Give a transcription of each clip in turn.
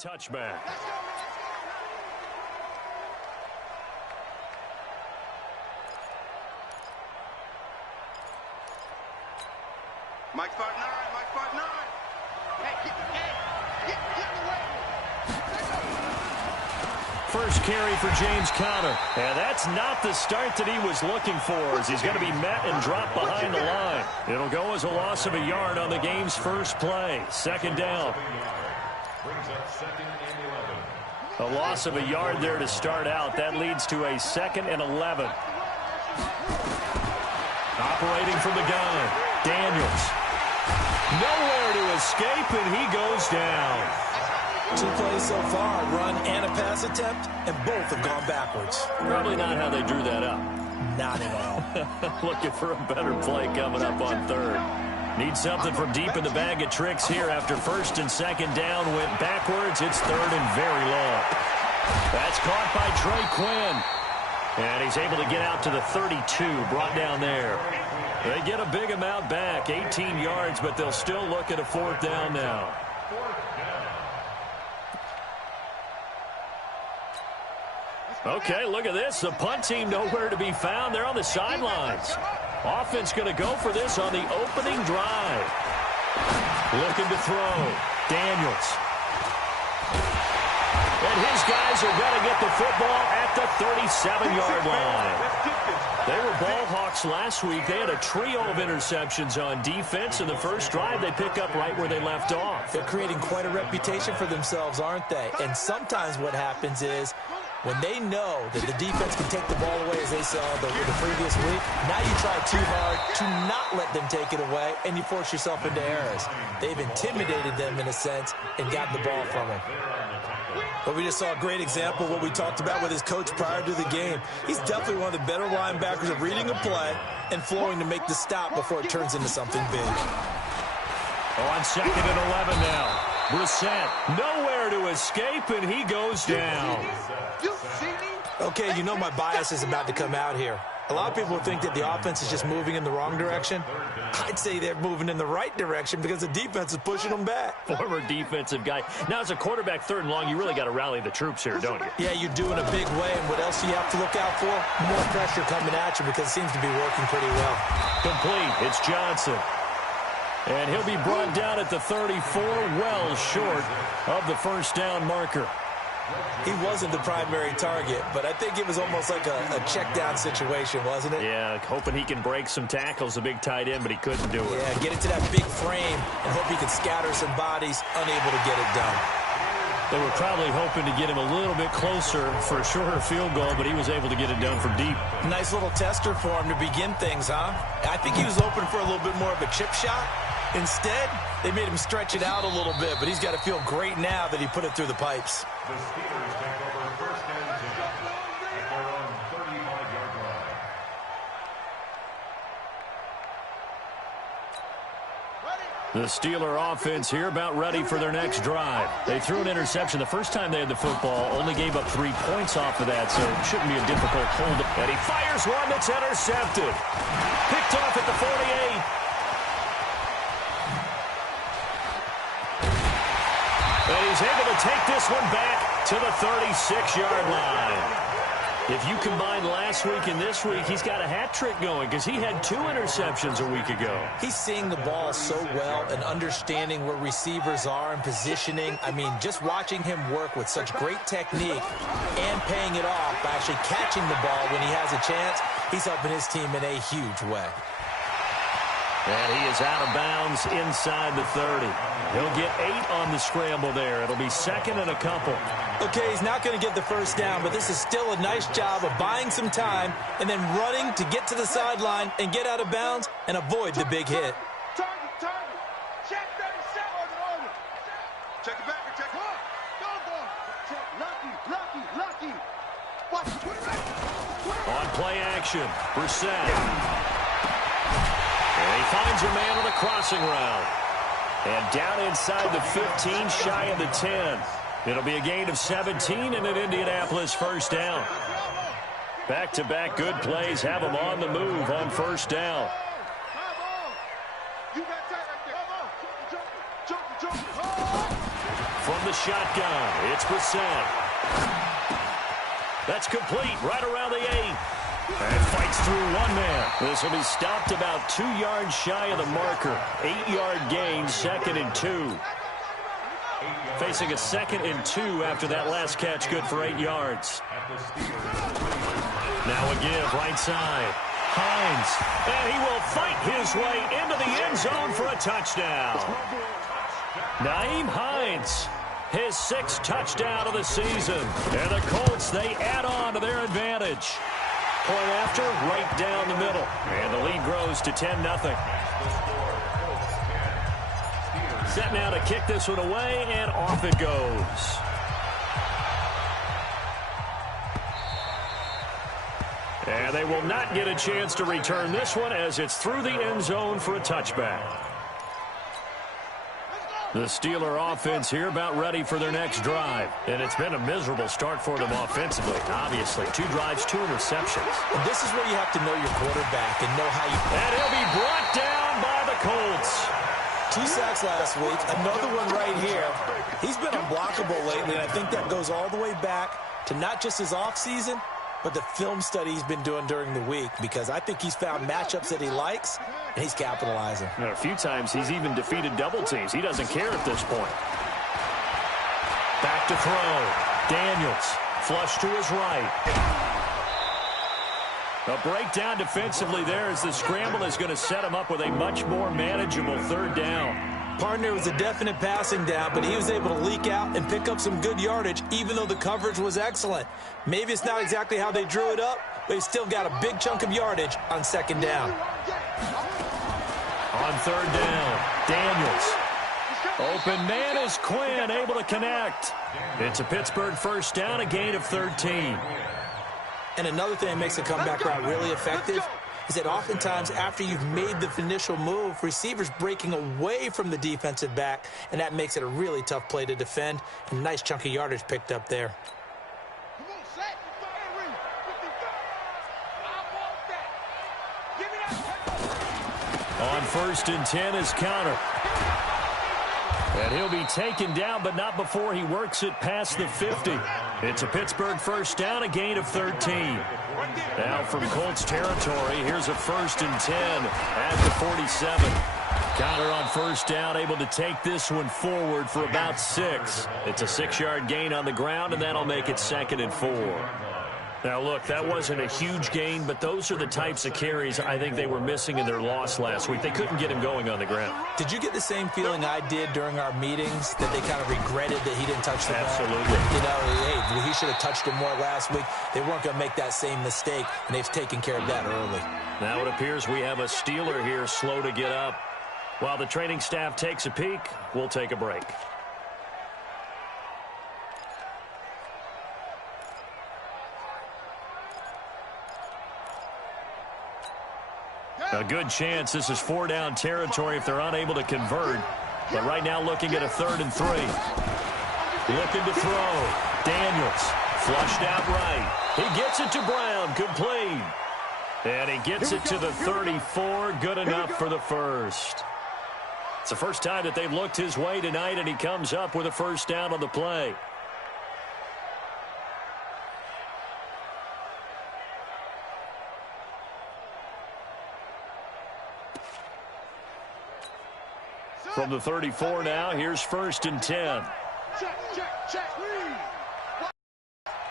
touchback. Mike Spartan 9, Mike Spartan 9. Get away. First carry for James Conner. And that's not the start that he was looking for, as he's going to be met and dropped behind the line. It'll go as a loss of a yard on the game's first play. Second down. A loss of a yard there to start out. That leads to a 2nd and 11. Operating from the gun, Daniels. Nowhere to escape, and he goes down. 2 plays so far, run and a pass attempt, and both have gone backwards. Probably not how they drew that up. Not at all. Looking for a better play coming up on third. Need something from deep in the bag of tricks here after 1st and 2nd down. Went backwards. It's 3rd and very long. That's caught by Trey Quinn. And he's able to get out to the 32, brought down there. They get a big amount back, 18 yards, but they'll still look at a 4th down now. Okay, look at this. The punt team nowhere to be found. They're on the sidelines. Offense going to go for this on the opening drive. Looking to throw. Daniels. And his guys are going to get the football at the 37-yard line. They were ball hawks last week. They had a trio of interceptions on defense. In the first drive, they pick up right where they left off. They're creating quite a reputation for themselves, aren't they? And sometimes what happens is, when they know that the defense can take the ball away, as they saw the previous week, now you try too hard to not let them take it away, and you force yourself into errors. They've intimidated them, in a sense, and gotten the ball from them. But we just saw a great example of what we talked about with his coach prior to the game. He's definitely one of the better linebackers at reading a play and flowing to make the stop before it turns into something big. On 2nd and 11 now. Brissett, nowhere to escape, and he goes down. Okay, you know my bias is about to come out here. A lot of people think that the offense is just moving in the wrong direction. I'd say they're moving in the right direction because the defense is pushing them back. Former defensive guy. Now, as a quarterback 3rd and long, you really got to rally the troops here, don't you? Yeah, you do in a big way. And what else do you have to look out for? More pressure coming at you because it seems to be working pretty well. Complete. It's Johnson. And he'll be brought down at the 34, well short of the 1st down marker. He wasn't the primary target, but I think it was almost like a check-down situation, wasn't it? Yeah, hoping he can break some tackles, a big tight end, but he couldn't do it. Yeah, get into that big frame and hope he can scatter some bodies, unable to get it done. They were probably hoping to get him a little bit closer for a shorter field goal, but he was able to get it done from deep. Nice little tester for him to begin things, huh? I think he was open for a little bit more of a chip shot. Instead, they made him stretch it out a little bit, but he's got to feel great now that he put it through the pipes. The Steelers take over 1st and 10 at their own 35-yard line. The Steeler offense here about ready for their next drive. They threw an interception the first time they had the football, only gave up 3 points off of that, so it shouldn't be a difficult hold. And he fires one that's intercepted. Picked off at the 48. And he's able to take this one back to the 36-yard line. If you combine last week and this week, he's got a hat trick going because he had 2 interceptions a week ago. He's seeing the ball so well and understanding where receivers are and positioning. I mean, just watching him work with such great technique and paying it off by actually catching the ball when he has a chance, he's helping his team in a huge way. And he is out of bounds inside the 30. He'll get 8 on the scramble there. It'll be 2nd and a couple. Okay, he's not going to get the first down, but this is still a nice job of buying some time and then running to get to the sideline and get out of bounds and avoid the big hit. Target. Check 37. Check it back. Check it. Lucky. Watch it. On play action, Brissett. And he finds a man on the crossing route. And down inside the 15, shy of the 10. It'll be a gain of 17 and an Indianapolis 1st down. Back-to-back good plays have them on the move on 1st down. From the the shotgun. It's Brissett. That's complete right around the 8. And fights through one man. This will be stopped about 2 yards shy of the marker. 8-yard gain, 2nd and 2. Facing a 2nd and 2 after that last catch, good for 8 yards. Now a give, right side. Hines, and he will fight his way into the end zone for a touchdown. Nyheim Hines, his 6th touchdown of the season. And the Colts, they add on to their advantage. Point after, right down the middle. And the lead grows to 10-0. Set now to kick this one away, and off it goes. And they will not get a chance to return this one as it's through the end zone for a touchback. The Steeler offense here about ready for their next drive. And it's been a miserable start for them offensively, obviously. 2 drives, 2 interceptions. And this is where you have to know your quarterback and know how you... And he'll be brought down by the Colts. 2 sacks last week, another one right here. He's been unblockable lately, and I think that goes all the way back to not just his offseason, but the film study he's been doing during the week, because I think he's found matchups that he likes, and he's capitalizing. A few times he's even defeated double teams. He doesn't care at this point. Back to throw. Daniels, flush to his right. A breakdown defensively there as the scramble is going to set him up with a much more manageable 3rd down. Partner was a definite passing down, but he was able to leak out and pick up some good yardage, even though the coverage was excellent. Maybe it's not exactly how they drew it up, but he still got a big chunk of yardage on 2nd down. On 3rd down, Daniels. Open man is Quinn, able to connect. It's a Pittsburgh 1st down, a gain of 13. And another thing that makes a comeback route really effective is that oftentimes after you've made the initial move, receivers breaking away from the defensive back, and that makes it a really tough play to defend. A nice chunk of yardage picked up there. On 1st and 10 is Counter. And he'll be taken down, but not before he works it past the 50. It's a Pittsburgh 1st down, a gain of 13. Now from Colts territory, here's a 1st and 10 at the 47. Counter on 1st down, able to take this one forward for about 6. It's a 6-yard gain on the ground, and that'll make it 2nd and 4. Now, look, that wasn't a huge gain, but those are the types of carries I think they were missing in their loss last week. They couldn't get him going on the ground. Did you get the same feeling I did during our meetings, that they kind of regretted that he didn't touch the ball? Absolutely. You know, hey, he should have touched it more last week. They weren't going to make that same mistake, and they've taken care of that early. Now it appears we have a Steeler here slow to get up. While the training staff takes a peek, we'll take a break. A good chance this is 4-down territory if they're unable to convert. But right now looking at a 3rd and 3. Looking to throw. Daniels flushed out right. He gets it to Brown, complete. And he gets it to the 34, good enough for the 1st. It's the first time that they've looked his way tonight, and he comes up with a 1st down on the play. From the 34 now, here's 1st and 10. Check.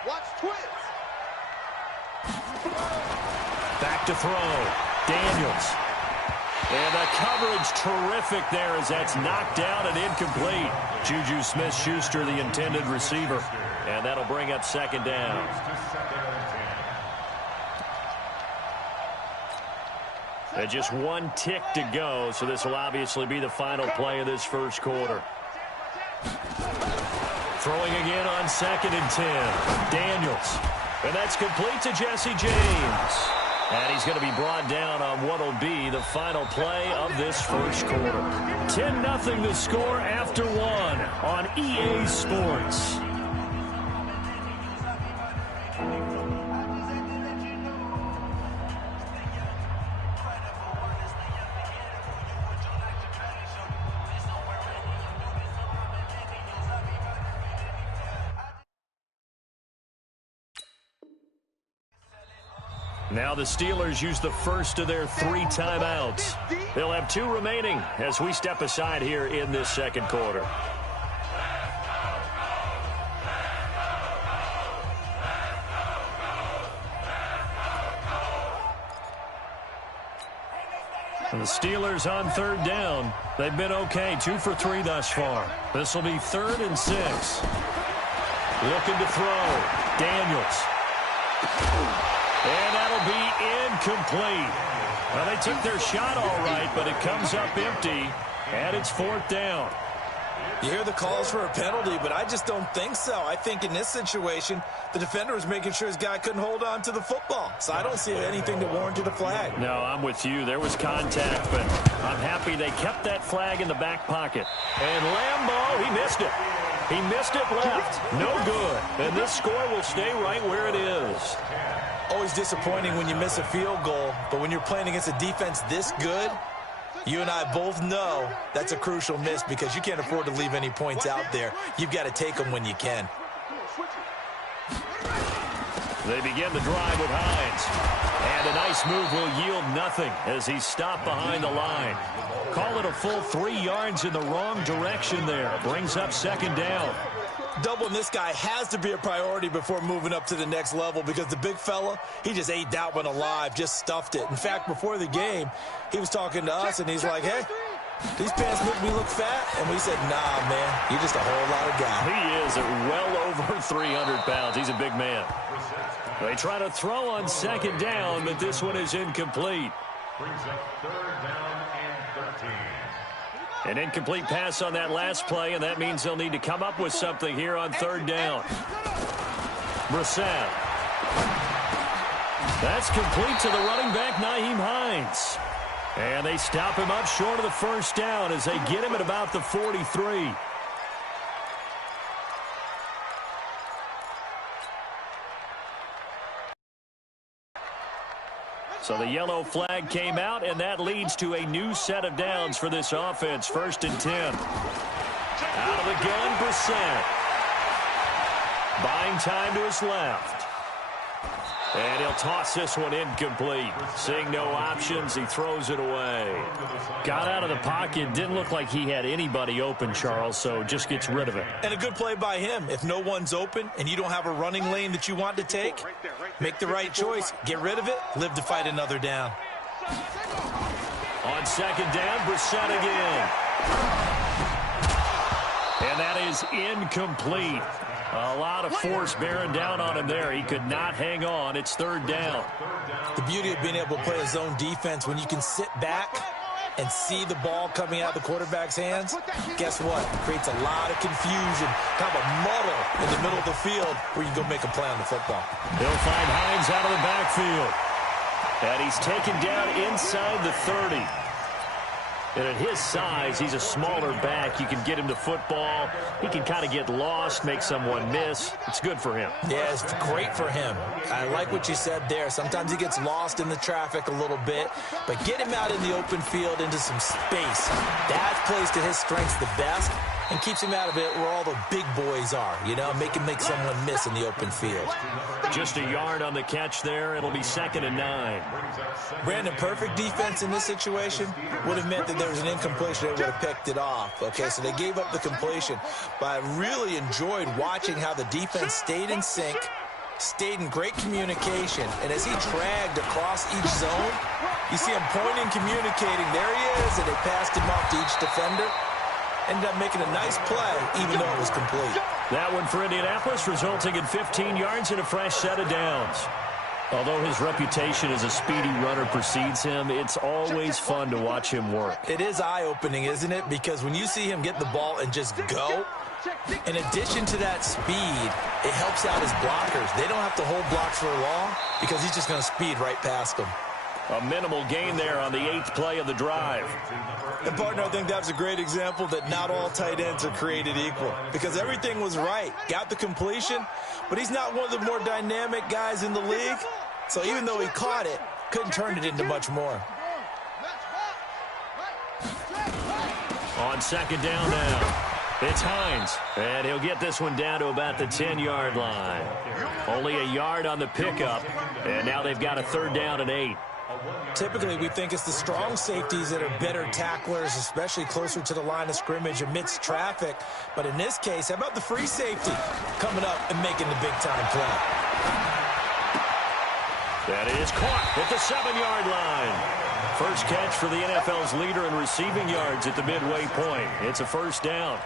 Watch twist. Back to throw. Daniels. And the coverage terrific there as that's knocked down and incomplete. Juju Smith-Schuster, the intended receiver. And that'll bring up 2nd down. And just 1 tick to go, so this will obviously be the final play of this 1st quarter. Throwing again on 2nd and 10. Daniels. And that's complete to Jesse James. And he's going to be brought down on what will be the final play of this 1st quarter. 10-0 the score after 1 on EA Sports. Now the Steelers use the first of their 3 timeouts. They'll have 2 remaining as we step aside here in this second quarter. And the Steelers on 3rd down. They've been okay, 2 for 3 thus far. This will be 3rd and 6. Looking to throw. Daniels. And that'll be incomplete. Well, they took their shot all right, but it comes up empty, and it's 4th down. You hear the calls for a penalty, but I just don't think so. I think in this situation, the defender was making sure his guy couldn't hold on to the football. So I don't see anything that warranted a flag. No, I'm with you. There was contact, but I'm happy they kept that flag in the back pocket. And Lambeau, he missed it. He missed it left. No good. And this score will stay right where it is. Always disappointing when you miss a field goal, but when you're playing against a defense this good, you and I both know that's a crucial miss because you can't afford to leave any points out there. You've got to take them when you can. They begin the drive with Hines. And a nice move will yield nothing as he's stopped behind the line. Call it a full 3 yards in the wrong direction there. Brings up 2nd down. Doubling this guy has to be a priority before moving up to the next level because the big fella, he just ate that one alive, just stuffed it. In fact, before the game, he was talking to us, and he's like, hey, these pants make me look fat. And we said, nah, man, you're just a whole lot of guy. He is well over 300 pounds. He's a big man. They try to throw on 2nd down, but this one is incomplete. Brings up 3rd down and 13. An incomplete pass on that last play, and that means they'll need to come up with something here on 3rd down. Brissett. That's complete to the running back, Nyheim Hines. And they stop him up short of the 1st down as they get him at about the 43. So the yellow flag came out, and that leads to a new set of downs for this offense. 1st and 10. Out of the gun, Brissett. Buying time to his left. And he'll toss this one incomplete. Seeing no options, he throws it away. Got out of the pocket. Didn't look like he had anybody open, Charles, so just gets rid of it. And a good play by him. If no one's open and you don't have a running lane that you want to take, make the right choice. Get rid of it. Live to fight another down. On 2nd down, Brissett again. And that is incomplete. A lot of force bearing down on him there. He could not hang on. It's 3rd down. The beauty of being able to play a zone defense when you can sit back and see the ball coming out of the quarterback's hands, guess what? It creates a lot of confusion, kind of a muddle in the middle of the field where you can go make a play on the football. They'll find Hines out of the backfield. And he's taken down inside the 30. And at his size, he's a smaller back. You can get him to football. He can kind of get lost, make someone miss. It's good for him. Yeah, it's great for him. I like what you said there. Sometimes he gets lost in the traffic a little bit, but get him out in the open field into some space. That plays to his strengths the best and keeps him out of it where all the big boys are, you know, make someone miss in the open field. Just a yard on the catch there. It'll be 2nd and 9. Brandon, perfect defense in this situation would have meant that there was an incompletion. They would have picked it off. Okay, so they gave up the completion. But I really enjoyed watching how the defense stayed in sync, stayed in great communication, and as he dragged across each zone, you see him pointing, communicating. There he is, and they passed him off to each defender. Ended up making a nice play, even though it was complete. That one for Indianapolis, resulting in 15 yards and a fresh set of downs. Although his reputation as a speedy runner precedes him, it's always fun to watch him work. It is eye-opening, isn't it? Because when you see him get the ball and just go, in addition to that speed, it helps out his blockers. They don't have to hold blocks for long because he's just going to speed right past them. A minimal gain there on the 8th play of the drive. And, partner, I think that was a great example that not all tight ends are created equal because everything was right. Got the completion, but he's not one of the more dynamic guys in the league. So even though he caught it, couldn't turn it into much more. On 2nd down now. It's Hines, and he'll get this one down to about the 10-yard line. Only a yard on the pickup, and now they've got a 3rd down and 8. Typically, we think it's the strong safeties that are better tacklers, especially closer to the line of scrimmage amidst traffic. But in this case, how about the free safety coming up and making the big-time play? That is caught at the 7-yard line. First catch for the NFL's leader in receiving yards at the midway point. It's a 1st down.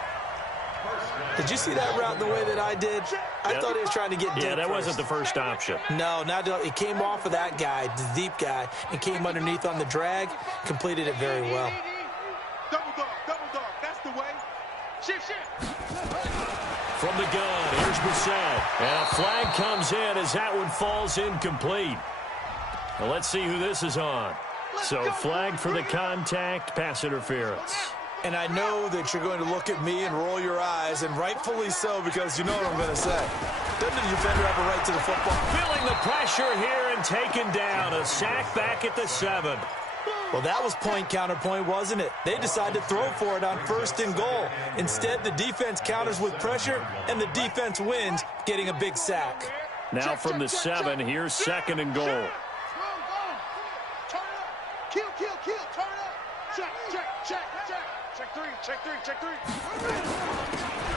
Did you see that route the way that I did? I thought he was trying to get deep. Yeah, that first. wasn't the first option. No, it came off of that guy, the deep guy, and came underneath on the drag, completed it very well. Double dog, that's the way. Shift. From the gun, here's Brissett. And a flag comes in as that one falls incomplete. Well, let's see who this is on. So flag for the contact, pass interference. And I know that you're going to look at me and roll your eyes, and rightfully so, because you know what I'm going to say. Doesn't the defender have a right to the football? Feeling the pressure here and taken down. A sack back at the 7. Well, that was point counterpoint, wasn't it? They decided to throw for it on 1st and goal. Instead, the defense counters with pressure, and the defense wins, getting a big sack. Now from the 7, here's 2nd and goal. Turn it up. Kill. Turn it up. Check. Check 3.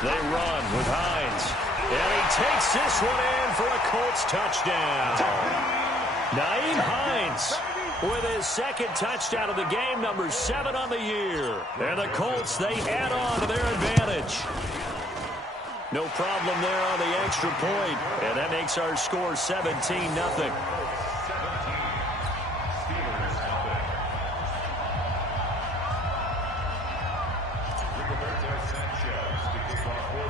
They run with Hines. And he takes this one in for a Colts touchdown. Nyheim Hines with his 2nd touchdown of the game, number 7 on the year. And the Colts, they add on to their advantage. No problem there on the extra point. And that makes our score 17-0.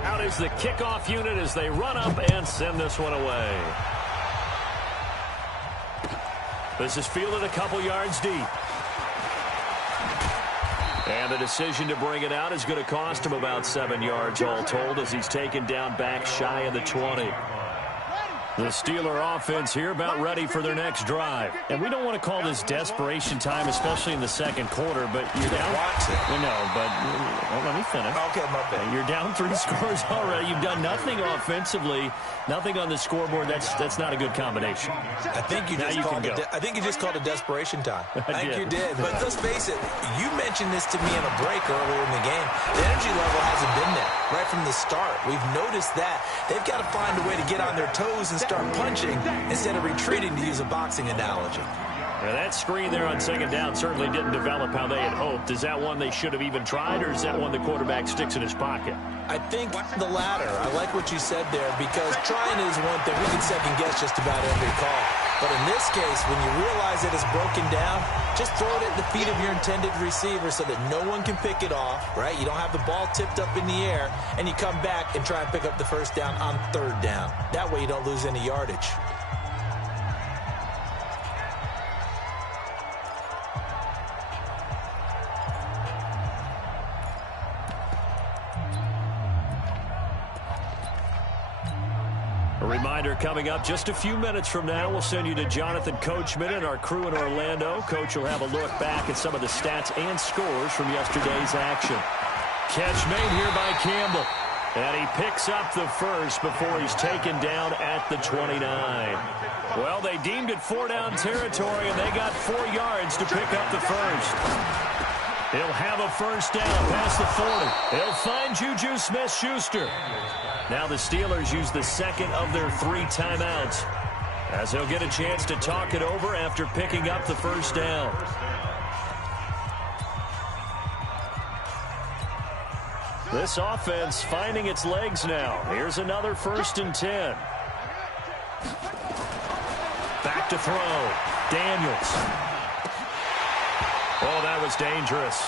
Out is the kickoff unit as they run up and send this one away. This is fielded a couple yards deep. And the decision to bring it out is going to cost him about 7 yards all told as he's taken down back shy of the 20. The Steeler offense here about ready for their next drive. And we don't want to call this desperation time, especially in the 2nd quarter, but you're down. We know, but let me finish. Okay, my bad. You're down 3 scores already. You've done nothing offensively, nothing on the scoreboard. That's not a good combination. I think you just called it desperation time. I think you did. But let's face it, you mentioned this to me in a break earlier in the game. The energy level hasn't been there right from the start. We've noticed that. They've got to find a way to get on their toes and start punching instead of retreating, to use a boxing analogy. Now that screen there on 2nd down certainly didn't develop how they had hoped. Is that one they should have even tried, or is that one the quarterback sticks in his pocket? I think the latter. I like what you said there, because trying is one thing. We can second-guess just about every call. But in this case, when you realize that it's broken down, just throw it at the feet of your intended receiver so that no one can pick it off, right? You don't have the ball tipped up in the air, and you come back and try and pick up the 1st down on 3rd down. That way you don't lose any yardage. A reminder coming up just a few minutes from now, we'll send you to Jonathan Coachman and our crew in Orlando. Coach will have a look back at some of the stats and scores from yesterday's action. Catch made here by Campbell. And he picks up the 1st before he's taken down at the 29. Well, they deemed it 4-down territory, and they got 4 yards to pick up the 1st. He'll have a 1st down past the 40. He'll find Juju Smith-Schuster. Now the Steelers use the 2nd of their 3 timeouts, as they'll get a chance to talk it over after picking up the 1st down. This offense finding its legs now. Here's another 1st and 10. Back to throw. Daniels. Oh, that was dangerous.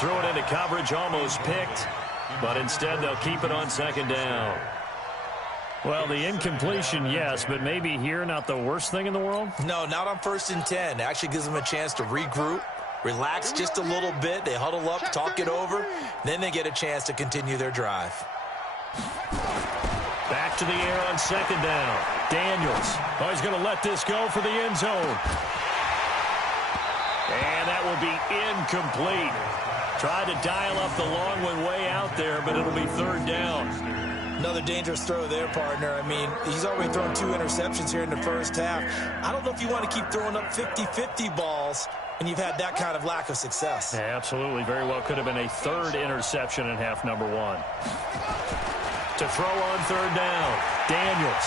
Threw it into coverage, almost picked. But instead, they'll keep it on 2nd down. Well, the incompletion, yes, but maybe here not the worst thing in the world? No, not on 1st and 10. It actually gives them a chance to regroup, relax just a little bit. They huddle up, talk it over. Then they get a chance to continue their drive. Back to the air on 2nd down. Daniels. Oh, he's going to let this go for the end zone. And that will be incomplete. Tried to dial up the long one way out there, but it'll be third down. Another dangerous throw there, partner. I mean, he's already thrown 2 interceptions here in the first half. I don't know if you want to keep throwing up 50-50 balls when you've had that kind of lack of success. Yeah, absolutely. Very well could have been a third interception in half number 1. To throw on third down, Daniels.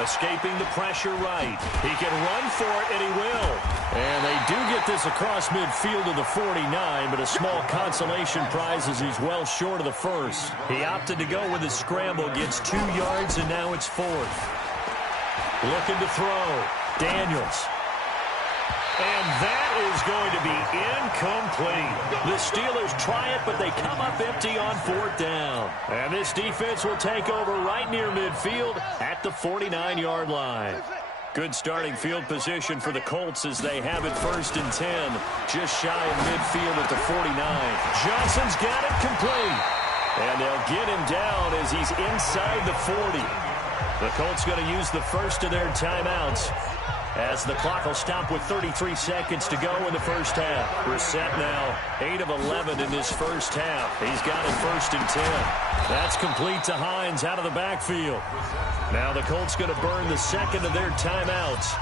Escaping the pressure right. He can run for it, and he will. And they do get this across midfield to the 49, but a small consolation prize as he's well short of the first. He opted to go with his scramble, gets 2 yards, and now it's 4th. Looking to throw. Daniels. And that is going to be incomplete. The Steelers try it, but they come up empty on 4th down. And this defense will take over right near midfield at the 49-yard line. Good starting field position for the Colts as they have it 1st and 10. Just shy of midfield at the 49. Johnson's got it complete. And they'll get him down as he's inside the 40. The Colts going to use the first of their timeouts, as the clock will stop with 33 seconds to go in the first half. Brissett now 8 of 11 in this first half. He's got it 1st and 10. That's complete to Hines out of the backfield. Now the Colts going to burn the second of their timeouts,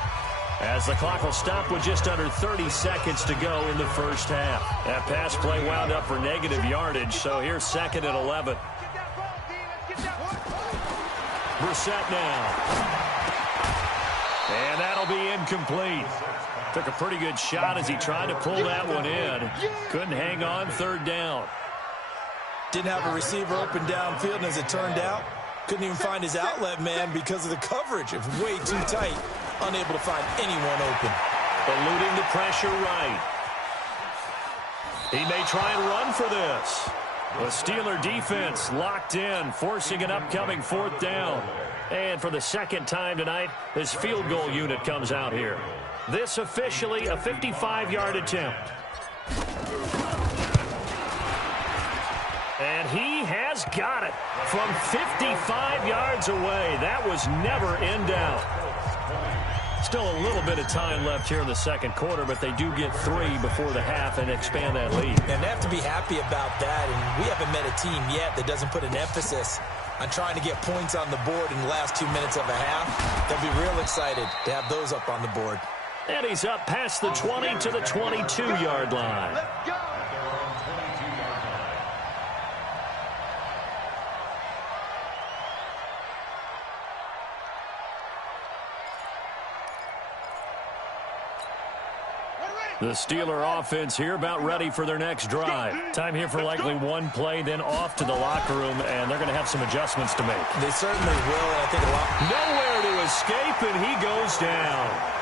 as the clock will stop with just under 30 seconds to go in the first half. That pass play wound up for negative yardage, so here's 2nd and 11. Brissett now. And that'll be incomplete. Took a pretty good shot as he tried to pull that one in. Couldn't hang on 3rd down. Didn't have a receiver open downfield, and as it turned out, couldn't even find his outlet man because of the coverage. It was way too tight. Unable to find anyone open. Eluding the pressure right. He may try and run for this. The Steeler defense locked in, forcing an upcoming 4th down. And for the second time tonight, this field goal unit comes out here. This officially a 55-yard attempt. And he has got it from 55 yards away. That was never in doubt. Still a little bit of time left here in the second quarter, but they do get 3 before the half and expand that lead. And they have to be happy about that, and we haven't met a team yet that doesn't put an emphasis on trying to get points on the board in the last 2 minutes of a half. They'll be real excited to have those up on the board. And he's up past the 20 to the 22-yard line. Let's go. The Steeler offense here about ready for their next drive. Time here for likely one play, then off to the locker room, and they're going to have some adjustments to make. They certainly will, and I think a lot. Nowhere to escape, and he goes down.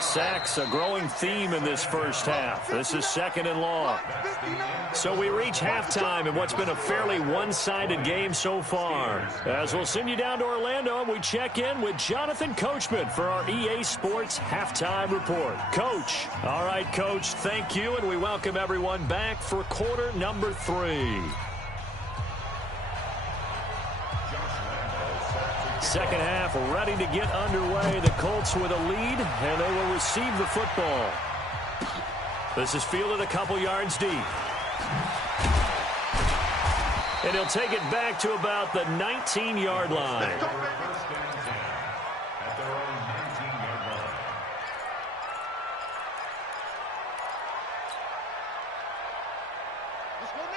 Sacks, a growing theme in this first half. This is 2nd and long. So we reach halftime in what's been a fairly one-sided game so far. As we'll send you down to Orlando, and we check in with Jonathan Coachman for our EA Sports Halftime Report. Coach. All right, Coach, thank you, and we welcome everyone back for quarter number 3. Second half ready to get underway. The Colts with a lead, and they will receive the football. This is fielded a couple yards deep. And he'll take it back to about the 19-yard line.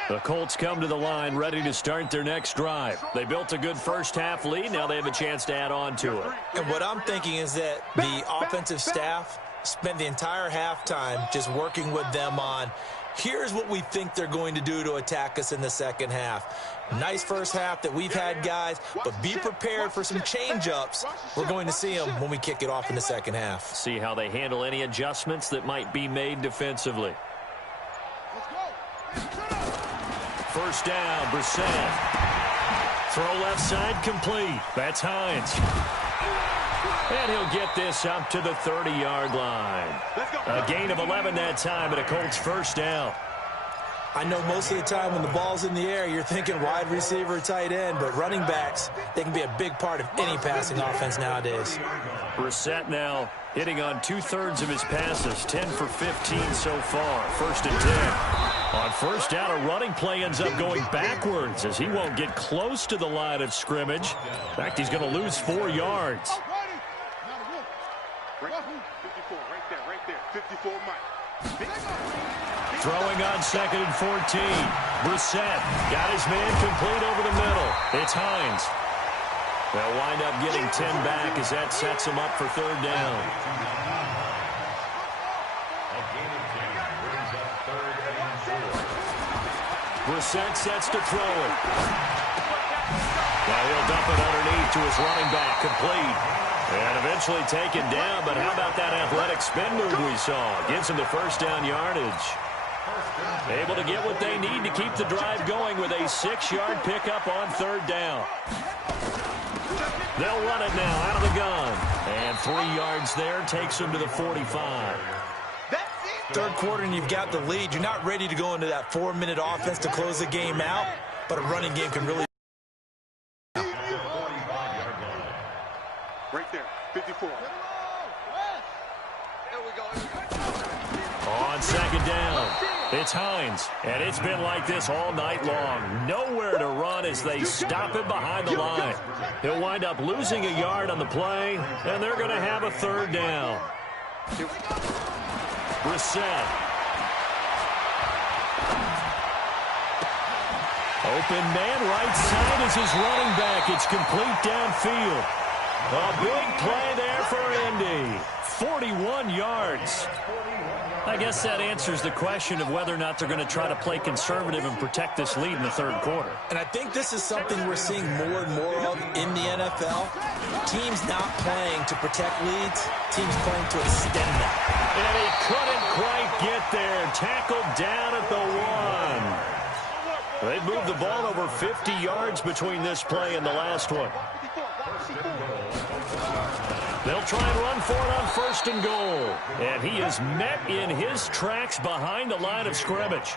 The Colts come to the line ready to start their next drive. They built a good first half lead. Now they have a chance to add on to it. And what I'm thinking is that the offensive staff spent the entire halftime just working with them on, here's what we think they're going to do to attack us in the second half. Nice first half that we've had, guys, but be prepared for some change-ups. We're going to see them when we kick it off in the second half. See how they handle any adjustments that might be made defensively. First down, Brissett. Throw left side complete. That's Hines. And he'll get this up to the 30-yard line. A gain of 11 that time, and a Colts first down. I know most of the time when the ball's in the air, you're thinking wide receiver, tight end, but running backs, they can be a big part of any passing offense nowadays. Brissett now hitting on 2/3 of his passes, 10 for 15 so far, 1st and 10. On first down, a running play ends up going backwards as he won't get close to the line of scrimmage. In fact, he's going to lose 4 yards. 54, right there, 54 Mike. Throwing on 2nd and 14. Brissett got his man complete over the middle. It's Hines. They'll wind up getting 10 back as that sets him up for 3rd down. Brissett sets to throw it. Now he'll dump it underneath to his running back, complete. And eventually taken down, but how about that athletic spin move we saw? Gives him the 1st down yardage. Able to get what they need to keep the drive going with a 6-yard pickup on 3rd down. They'll run it now out of the gun. And 3 yards there takes them to the 45. Third quarter and you've got the lead. You're not ready to go into that 4-minute offense to close the game out, but a running game can really... Right there, 54. On 2nd down, it's Hines. And it's been like this all night long. Nowhere to run as they stop him behind the line. He'll wind up losing a yard on the play, and they're going to have a 3rd down. Brissett. Open man right side is his running back. It's complete downfield. A big play there for Indy. 41 yards. I guess that answers the question of whether or not they're going to try to play conservative and protect this lead in the 3rd quarter. And I think this is something we're seeing more and more of in the NFL. Teams not playing to protect leads, teams playing to extend them. And he couldn't quite get there. Tackled down at the 1. They've moved the ball over 50 yards between this play and the last one. They'll try and run for it on 1st and goal. And he is met in his tracks behind the line of scrimmage.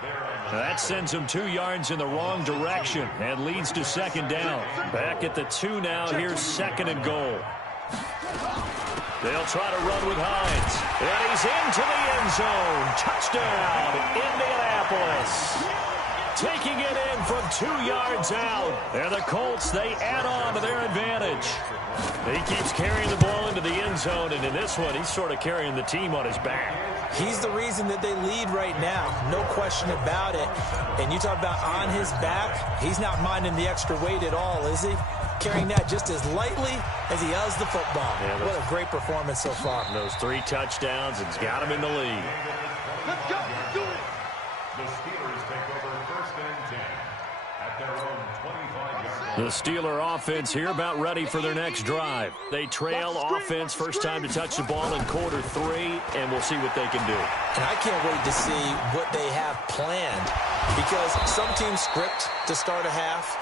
That sends him 2 yards in the wrong direction and leads to 2nd down. Back at the 2 now. Here's 2nd and goal. They'll try to run with Hines. And he's into the end zone. Touchdown, Indianapolis. Taking it in from 2 yards out. And the Colts, they add on to their advantage. He keeps carrying the ball into the end zone, and in this one, he's sort of carrying the team on his back. He's the reason that they lead right now. No question about it. And you talk about on his back, he's not minding the extra weight at all, is he? Carrying that just as lightly as he does the football. Yeah, what a great performance so far. Those 3 touchdowns, it's got him in the lead. Let's go. Do it. The Steelers take over 1st and 10 at their own 25-yard line. The Steeler offense here about ready for their next drive. They trail offense, first time to touch the ball in quarter 3, and we'll see what they can do. And I can't wait to see what they have planned, because some teams script to start a half.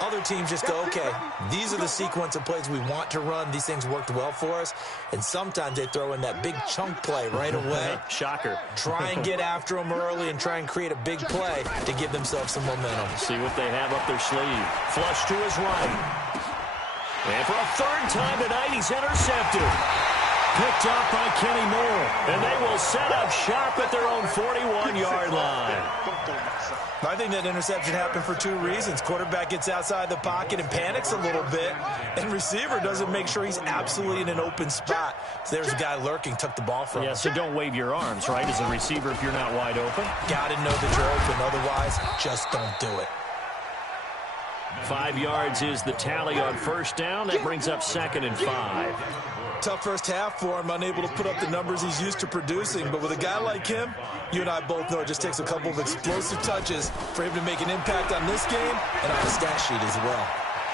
Other teams just go, okay, these are the sequence of plays we want to run. These things worked well for us. And sometimes they throw in that big chunk play right away. Shocker. Try and get after them early and try and create a big play to give themselves some momentum. See what they have up their sleeve. Flush to his right. And for a 3rd time tonight, he's intercepted. Picked up by Kenny Moore. And they will set up shop at their own 41-yard line. I think that interception happened for 2 reasons. Quarterback gets outside the pocket and panics a little bit, and receiver doesn't make sure he's absolutely in an open spot. So there's a guy lurking, took the ball from him. Yeah, so don't wave your arms, right, as a receiver if you're not wide open. Got to know that you're open. Otherwise, just don't do it. 5 yards is the tally on 1st down. That brings up 2nd and 5. Tough first half for him, unable to put up the numbers he's used to producing. But with a guy like him, you and I both know it just takes a couple of explosive touches for him to make an impact on this game and on the stat sheet as well.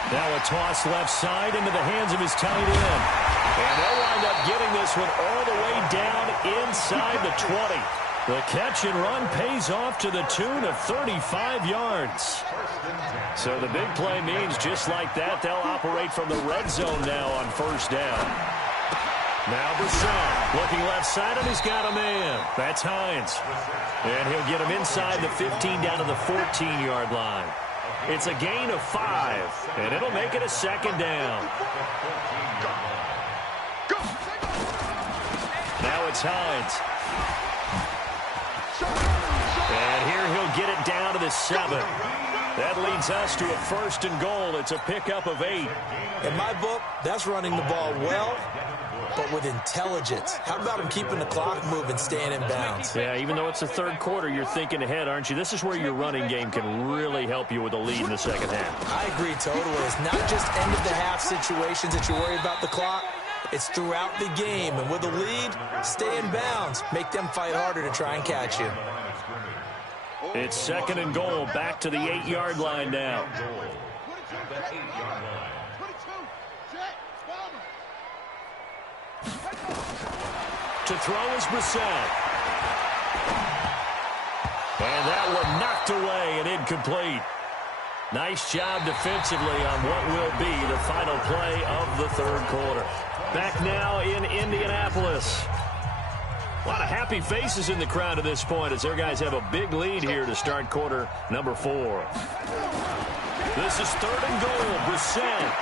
Now a toss left side into the hands of his tight end. And they'll wind up getting this one all the way down inside the 20. The catch and run pays off to the tune of 35 yards. So the big play means just like that, they'll operate from the red zone now on 1st down. Now Brissett looking left side, and he's got a man. That's Hines. And he'll get him inside the 15 down to the 14-yard line. It's a gain of 5, and it'll make it a second down. Now it's Hines. And here he'll get it down to the 7. That leads us to a 1st and goal. It's a pickup of 8. In my book, that's running the ball well, but with intelligence. How about him keeping the clock moving, staying in bounds? Yeah, even though it's the 3rd quarter, you're thinking ahead, aren't you? This is where your running game can really help you with a lead in the 2nd half. I agree totally. It's not just end-of-the-half situations that you're worried about the clock. It's throughout the game. And with a lead, stay in bounds. Make them fight harder to try and catch you. It's 2nd and goal. Back to the 8-yard line now. To throw is Brissett. And that one knocked away and incomplete. Nice job defensively on what will be the final play of the 3rd quarter. Back now in Indianapolis. A lot of happy faces in the crowd at this point as their guys have a big lead here to start quarter number 4. This is 3rd and goal. Brissett.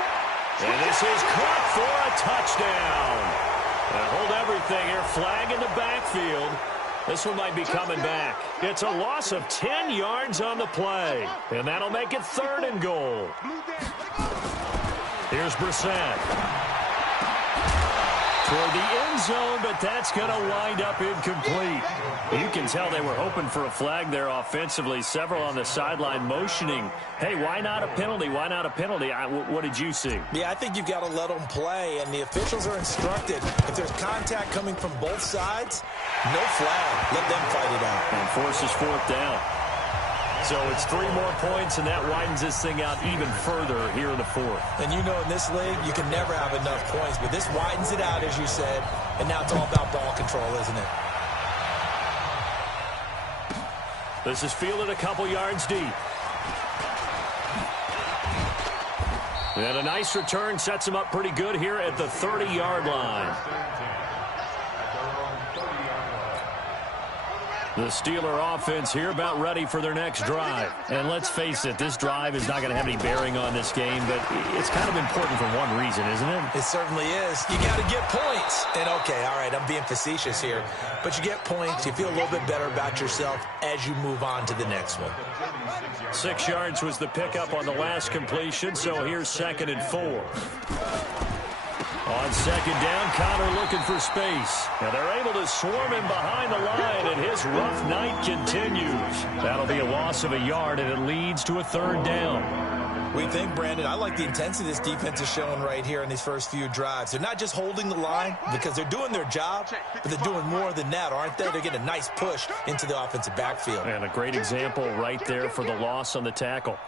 And this is caught for a touchdown. Now hold everything here. Flag in the backfield. This one might be coming back. It's a loss of 10 yards on the play. And that'll make it 3rd and goal. Here's Brissett. Toward the end zone, but that's going to wind up incomplete. You can tell they were hoping for a flag there offensively. Several on the sideline motioning, hey, why not a penalty? Why not a penalty? What did you see? Yeah, I think you've got to let them play, and the officials are instructed. If there's contact coming from both sides, no flag. Let them fight it out. And forces 4th down. So it's 3 more points, and that widens this thing out even further here in the 4th. And you know in this league, you can never have enough points, but this widens it out, as you said, and now it's all about ball control, isn't it? This is fielded a couple yards deep. And a nice return sets him up pretty good here at the 30-yard line. The Steeler offense here about ready for their next drive. And let's face it, this drive is not going to have any bearing on this game, but it's kind of important for one reason, isn't it? It certainly is. You got to get points. And, okay, all right, I'm being facetious here. But you get points, you feel a little bit better about yourself as you move on to the next one. 6 yards was the pickup on the last completion, so here's 2nd and 4. On 2nd down, Connor looking for space. And they're able to swarm him behind the line, and his rough night continues. That'll be a loss of a yard, and it leads to a 3rd down. We think, Brandon, I like the intensity this defense is showing right here in these first few drives. They're not just holding the line because they're doing their job, but they're doing more than that, aren't they? They're getting a nice push into the offensive backfield. And a great example right there for the loss on the tackle.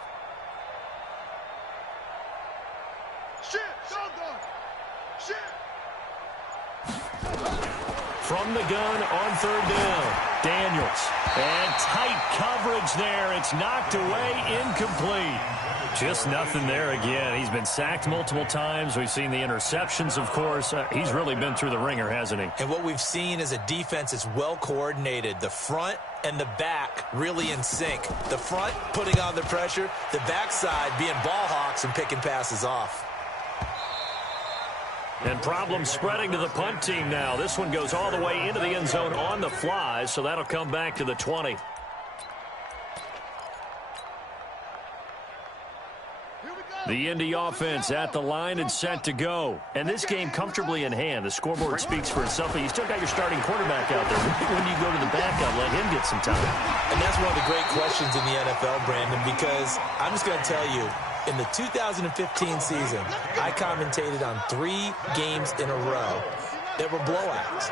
From the gun on 3rd down, Daniels. And tight coverage there. It's knocked away, incomplete. Just nothing there again. He's been sacked multiple times. We've seen the interceptions, of course. He's really been through the ringer, hasn't he? And what we've seen is a defense that's well coordinated. The front and the back really in sync. The front putting on the pressure, the backside being ball hawks and picking passes off. And problems spreading to the punt team now. This one goes all the way into the end zone on the fly, so that'll come back to the 20. The Indy offense at the line and set to go. And this game comfortably in hand. The scoreboard speaks for itself, but you still got your starting quarterback out there. When do you go to the backup, let him get some time? And that's one of the great questions in the NFL, Brandon, because I'm just going to tell you, in the 2015 season, I commentated on 3 games in a row that were blowouts.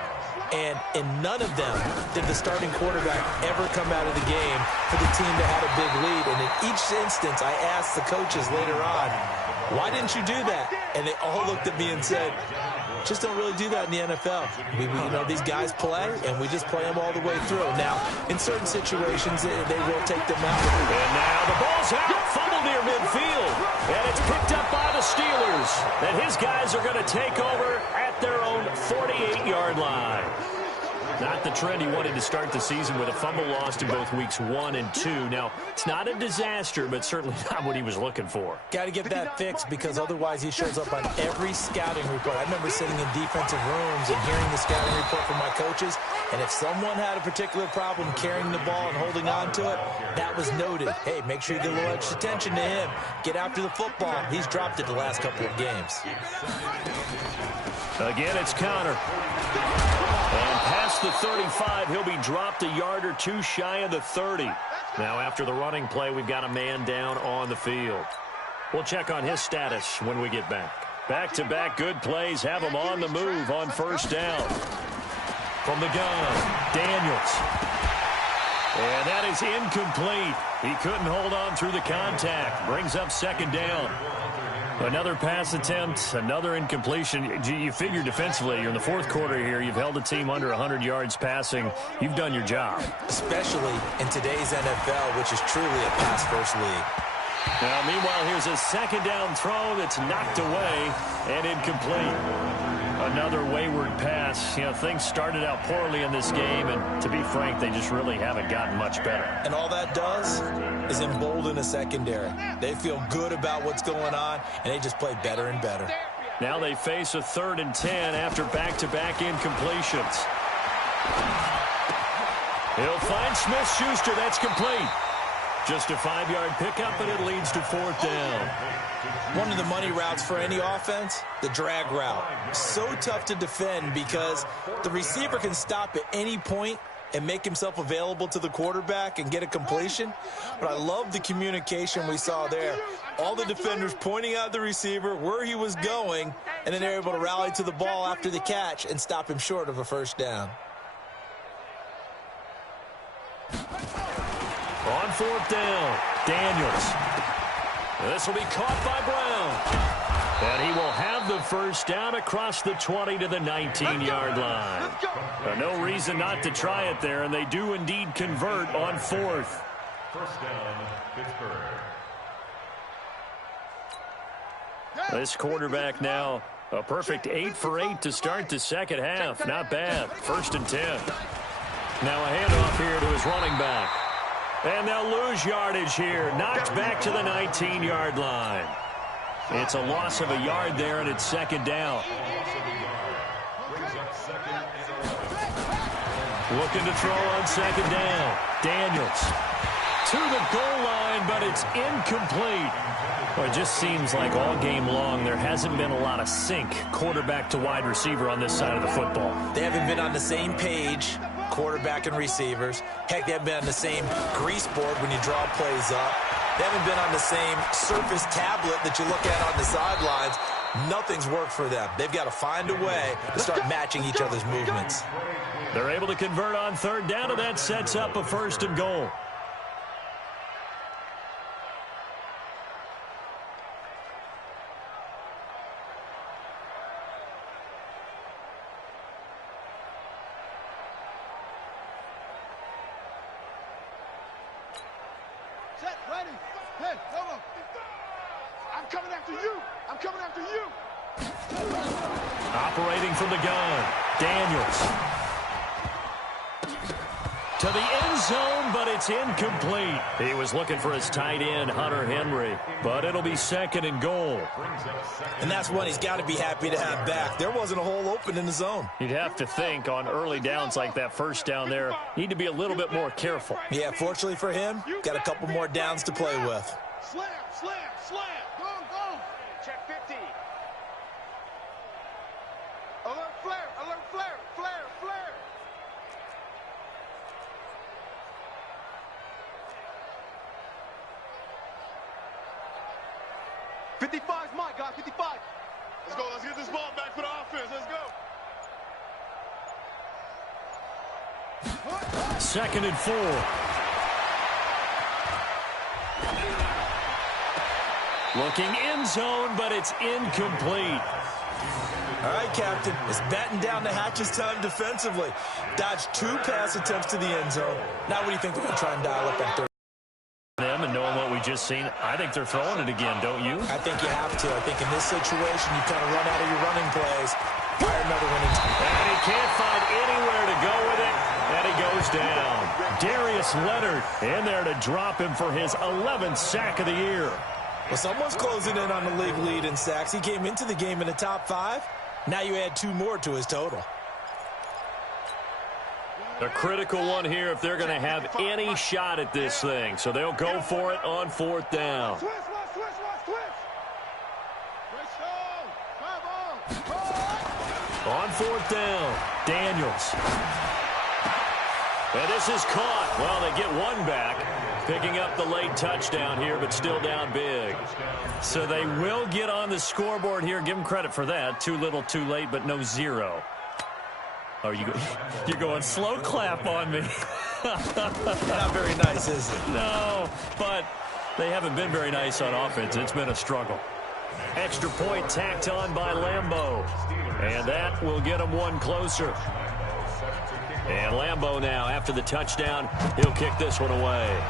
And in none of them did the starting quarterback ever come out of the game for the team that had a big lead. And in each instance, I asked the coaches later on, why didn't you do that? And they all looked at me and said, just don't really do that in the NFL. You know, these guys play, and we just play them all the way through. Now, in certain situations, they will take them out. And now the ball's out, fumbled near midfield. And it's picked up by the Steelers. And his guys are going to take over at at their own 48-yard line. Not the trend he wanted to start the season with a fumble lost in both weeks 1 and 2. Now, it's not a disaster, but certainly not what he was looking for. Got to get that fixed because otherwise he shows up on every scouting report. I remember sitting in defensive rooms and hearing the scouting report from my coaches, and if someone had a particular problem carrying the ball and holding on to it, that was noted. Hey, make sure you get a little extra attention to him. Get after the football. He's dropped it the last couple of games. Again, it's Conner. And past the 35, he'll be dropped a yard or two shy of the 30. Now, after the running play, we've got a man down on the field. We'll check on his status when we get back. Back-to-back good plays have him on the move on first down. From the gun, Daniels. And that is incomplete. He couldn't hold on through the contact. Brings up second down. Another pass attempt, another incompletion. You figure defensively, you're in the fourth quarter here. You've held the team under 100 yards passing. You've done your job. Especially in today's NFL, which is truly a pass-first league. Now, meanwhile, here's a second down throw that's knocked away and incomplete. Another wayward pass. You know, things started out poorly in this game, and to be frank, they just really haven't gotten much better. And all that does is embolden a secondary. They feel good about what's going on, and they just play better and better. Now they face a 3rd and 10 after back-to-back incompletions. He'll find Smith-Schuster. That's complete. Just a 5-yard pickup, and it leads to 4th down. One of the money routes for any offense, the drag route. So tough to defend because the receiver can stop at any point and make himself available to the quarterback and get a completion. But I love the communication we saw there. All the defenders pointing out the receiver, where he was going, and then they're able to rally to the ball after the catch and stop him short of a first down. On 4th down, Daniels. This will be caught by Brown. And he will have the first down across the 20 to the 19-yard line. No reason not to try it there, and they do indeed convert on 4th. First down, Pittsburgh. This quarterback now a perfect 8 for 8 to start the second half. Not bad. 1st and 10. Now a handoff here to his running back. And they'll lose yardage here. Knocked back to the 19-yard line. It's a loss of a yard there, and it's second down. Looking to throw on second down. Daniels to the goal line, but it's incomplete. Well, it just seems like all game long there hasn't been a lot of sync quarterback to wide receiver on this side of the football. They haven't been on the same page, quarterback and receivers. Heck, they haven't been on the same grease board when you draw plays up. They haven't been on the same surface tablet that you look at on the sidelines. Nothing's worked for them. They've got to find a way to start matching each other's movements. They're able to convert on 3rd down, and that sets up a 1st and goal. Operating from the gun, Daniels. To the end zone, but it's incomplete. He was looking for his tight end, Hunter Henry, but it'll be 2nd and goal. And that's one he's got to be happy to have back. There wasn't a hole open in the zone. You'd have to think on early downs like that first down there, need to be a little bit more careful. Yeah, fortunately for him, got a couple more downs to play with. Slam, slam, slam. Go, go. Check 50. Alert flare, alert flare, flare, flare. '55's mine, guys, 55. Let's go, let's get this ball back for the offense, let's go. 2nd and 4. Looking end zone, but it's incomplete. All right, Captain. It's batten down the hatches time defensively. Dodged 2 pass attempts to the end zone. Now what do you think they're going to try and dial up on 3rd? Them and knowing what we just seen, I think they're throwing it again, don't you? I think you have to. I think in this situation, you kind of run out of your running plays. Fire another winning time. And he can't find anywhere to go with it, and he goes down. Darius Leonard in there to drop him for his 11th sack of the year. Well, someone's closing in on the league lead in sacks. He came into the game in the top 5. Now you add 2 more to his total. A critical one here if they're going to have any shot at this thing. So they'll go for it on 4th down. On 4th down, Daniels. And this is caught. Well, they get one back, picking up the late touchdown here, but still down big. So they will get on the scoreboard here. Give them credit for that. Too little, too late, but no 0. Oh, you're going slow clap on me. Not very nice, is it? No, but they haven't been very nice on offense. It's been a struggle. Extra point tacked on by Lambeau. And that will get them one closer. And Lambeau now, after the touchdown, he'll kick this one away.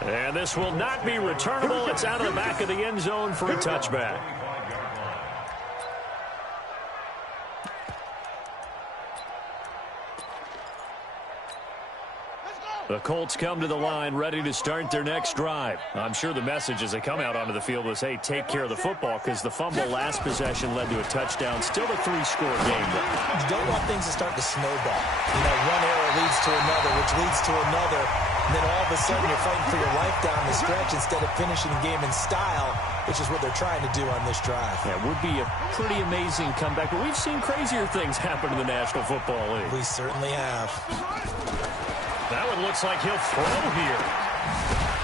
And this will not be returnable. It's out of the back of the end zone for a touchback. The Colts come to the line ready to start their next drive. I'm sure the message as they come out onto the field was, hey, take care of the football, because the fumble last possession led to a touchdown. Still a 3-score game, though. You don't want things to start to snowball. You know, one error leads to another, which leads to another. And then all of a sudden you're fighting for your life down the stretch instead of finishing the game in style, which is what they're trying to do on this drive. Yeah, it would be a pretty amazing comeback, but we've seen crazier things happen in the National Football League. We certainly have. That one looks like he'll throw here.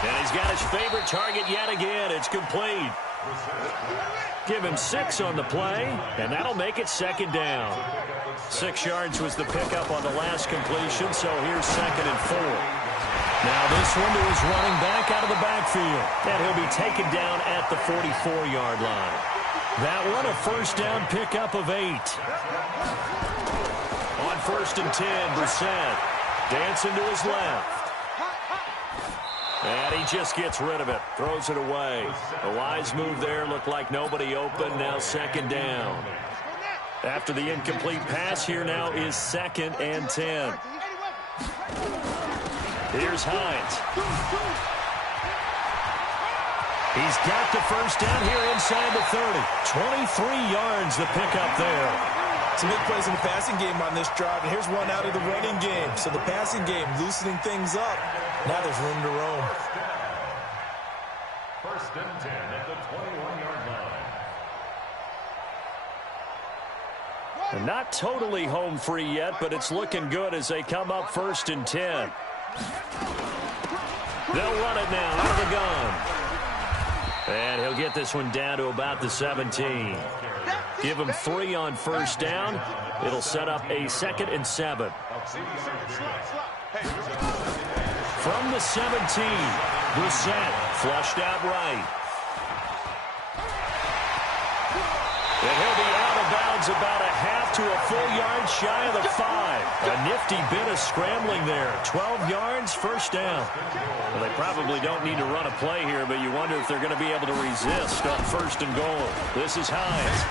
And he's got his favorite target yet again. It's complete. Give him 6 on the play, and that'll make it 2nd down. 6 yards was the pickup on the last completion, so here's 2nd and 4. Now this one to his running back out of the backfield. And he'll be taken down at the 44-yard line. That one a 1st down pickup of 8. On 1st and 10, Brissett. Dancing to his left. And he just gets rid of it. Throws it away. A wise move there. Looked like nobody open. Now 2nd down. After the incomplete pass, here now is 2nd and 10. Here's Hines. He's got the 1st down here inside the 30. 23 yards the pickup there. Some big plays in the passing game on this drive, and here's one out of the running game. So the passing game loosening things up. Now there's room to roam. 1st and 10 at the 21-yard line. And not totally home free yet, but it's looking good as they come up 1st and 10. They'll run it now out of the gun. And he'll get this one down to about the 17. Give him 3 on 1st down. It'll set up a 2nd and 7. From the 17, Brissett flushed out right. And he'll be out of bounds about a half to a full yard shy of the 5. A nifty bit of scrambling there. 12 yards, 1st down. Well, they probably don't need to run a play here, but you wonder if they're going to be able to resist on 1st and goal. This is Hines.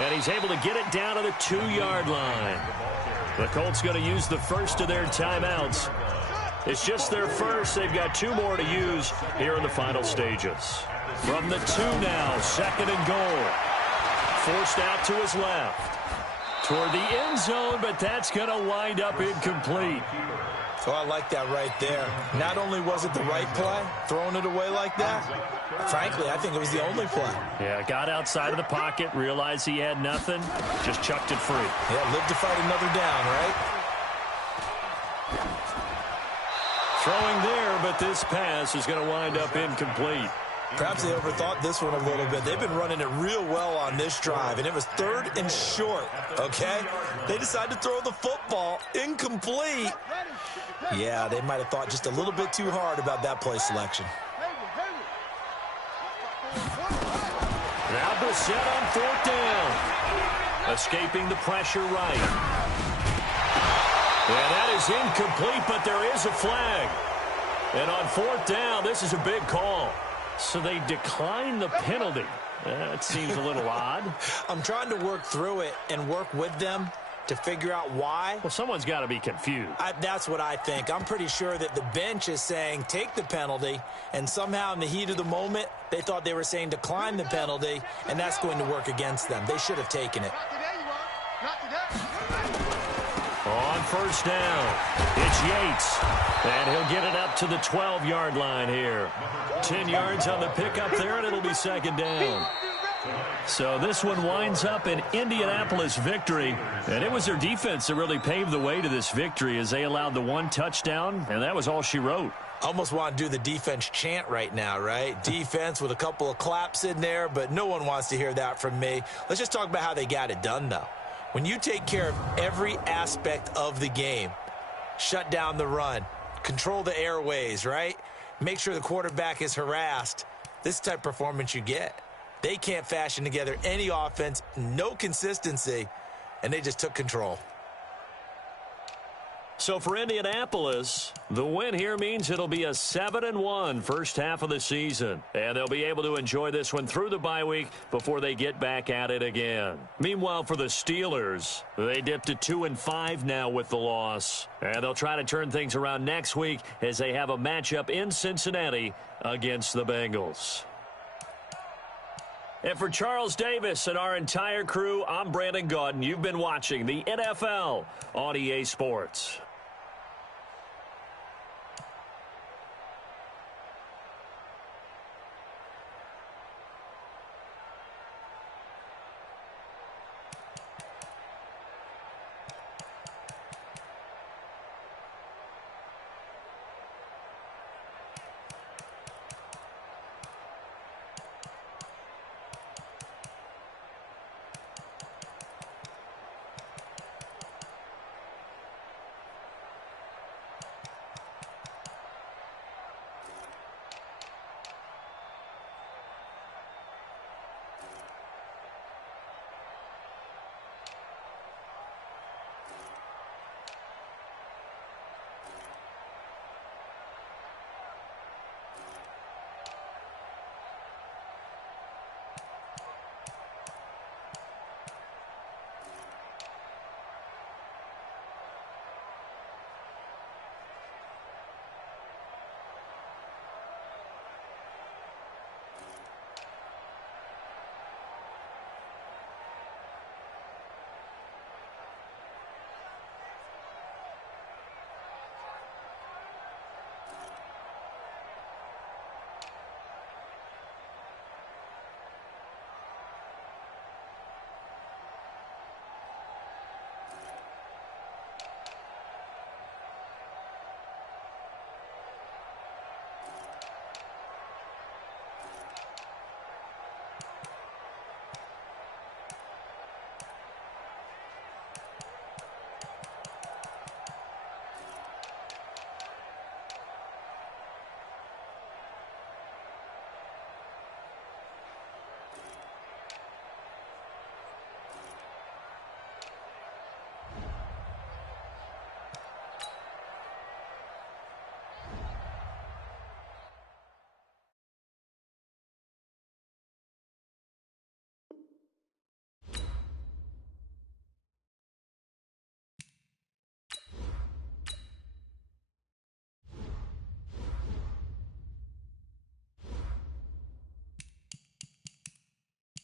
And he's able to get it down to the 2-yard line. The Colts going to use the first of their timeouts. It's just their first. They've got 2 more to use here in the final stages. From the 2 now, 2nd and goal. Forced out to his left. Toward the end zone, but that's going to wind up incomplete. Oh, I like that right there. Not only was it the right play, throwing it away like that, frankly, I think it was the only play. Yeah, got outside of the pocket, realized he had nothing, just chucked it free. Yeah, live to fight another down, right? Throwing there, but this pass is going to wind up incomplete. Perhaps they overthought this one a little bit. They've been running it real well on this drive, and it was 3rd and short, okay? They decided to throw the football incomplete. Yeah, they might have thought just a little bit too hard about that play selection. Now Brissett on 4th down. Escaping the pressure right. And that is incomplete, but there is a flag. And on fourth down, this is a big call. So they decline the penalty. That seems a little odd. I'm trying to work through it and work with them to figure out why. Well, someone's got to be confused. That's what I think. I'm pretty sure that the bench is saying take the penalty, and somehow in the heat of the moment, they thought they were saying decline the penalty, and that's going to work against them. They should have taken it. Not today, you won't. Not today. On first down, it's Yates. And he'll get it up to the 12-yard line here. 10 yards on the pickup there, and it'll be second down. So this one winds up an Indianapolis victory. And it was their defense that really paved the way to this victory as they allowed the one touchdown, and that was all she wrote. Almost want to do the defense chant right now, right? Defense with a couple of claps in there, but no one wants to hear that from me. Let's just talk about how they got it done, though. When you take care of every aspect of the game, shut down the run, control the airways, right? Make sure the quarterback is harassed. This is the type of performance you get. They can't fashion together any offense, no consistency, and they just took control. So for Indianapolis, the win here means it'll be a 7-1 first half of the season. And they'll be able to enjoy this one through the bye week before they get back at it again. Meanwhile, for the Steelers, they dipped to 2-5 now with the loss. And they'll try to turn things around next week as they have a matchup in Cincinnati against the Bengals. And for Charles Davis and our entire crew, I'm Brandon Gaudin. You've been watching the NFL on EA Sports.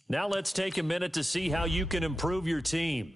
Now let's take a minute to see how you can improve your team.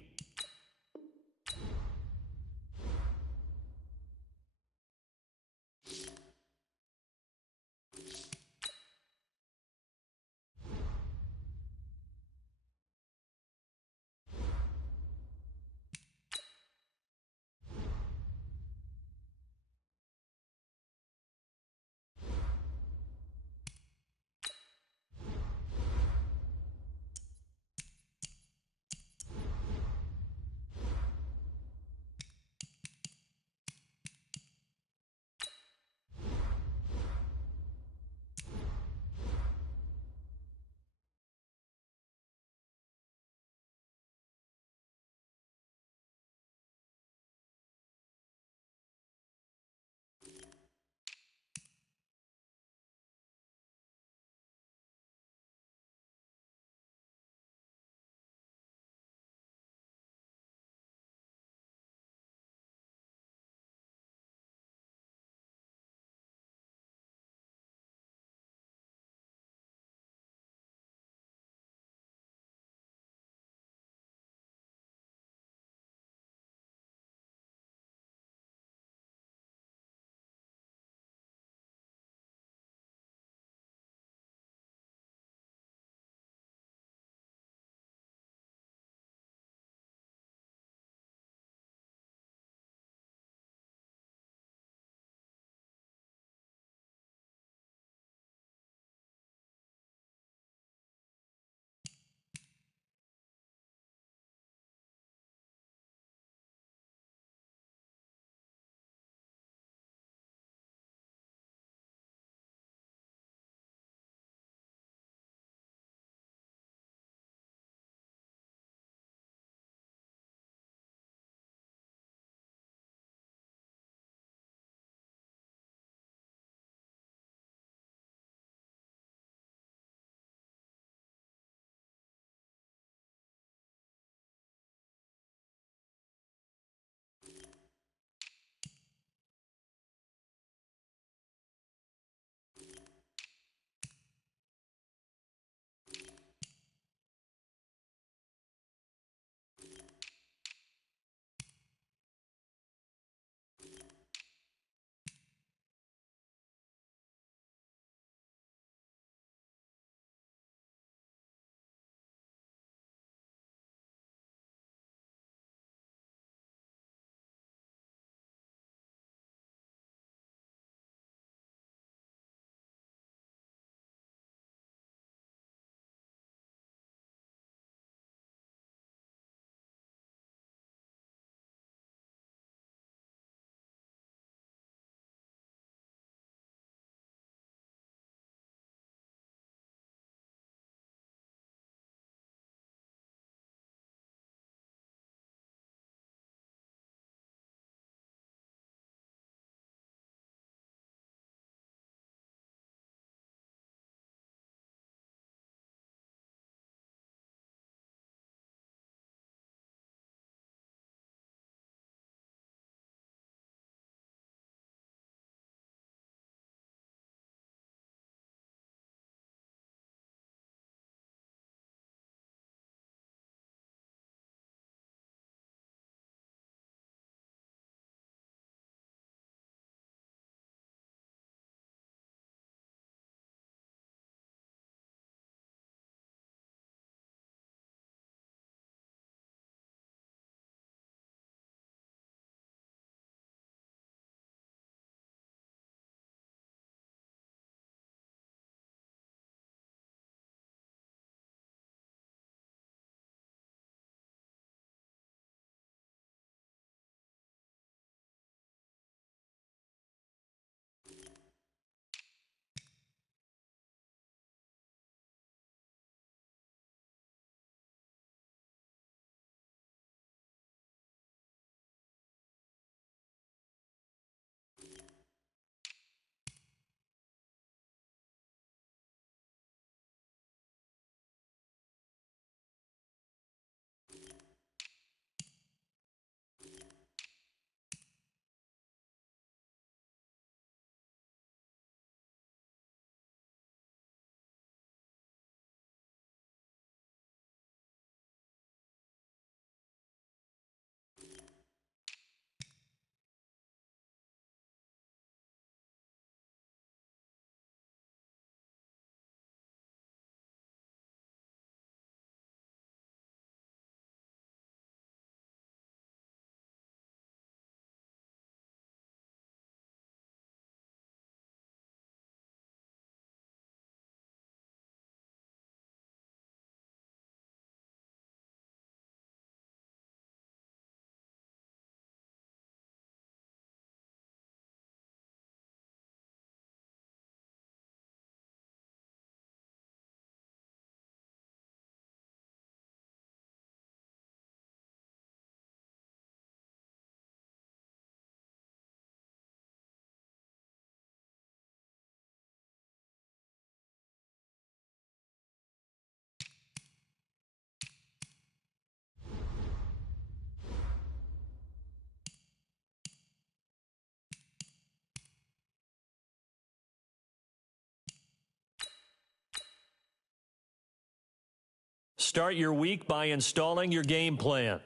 Start your week by installing your game plan.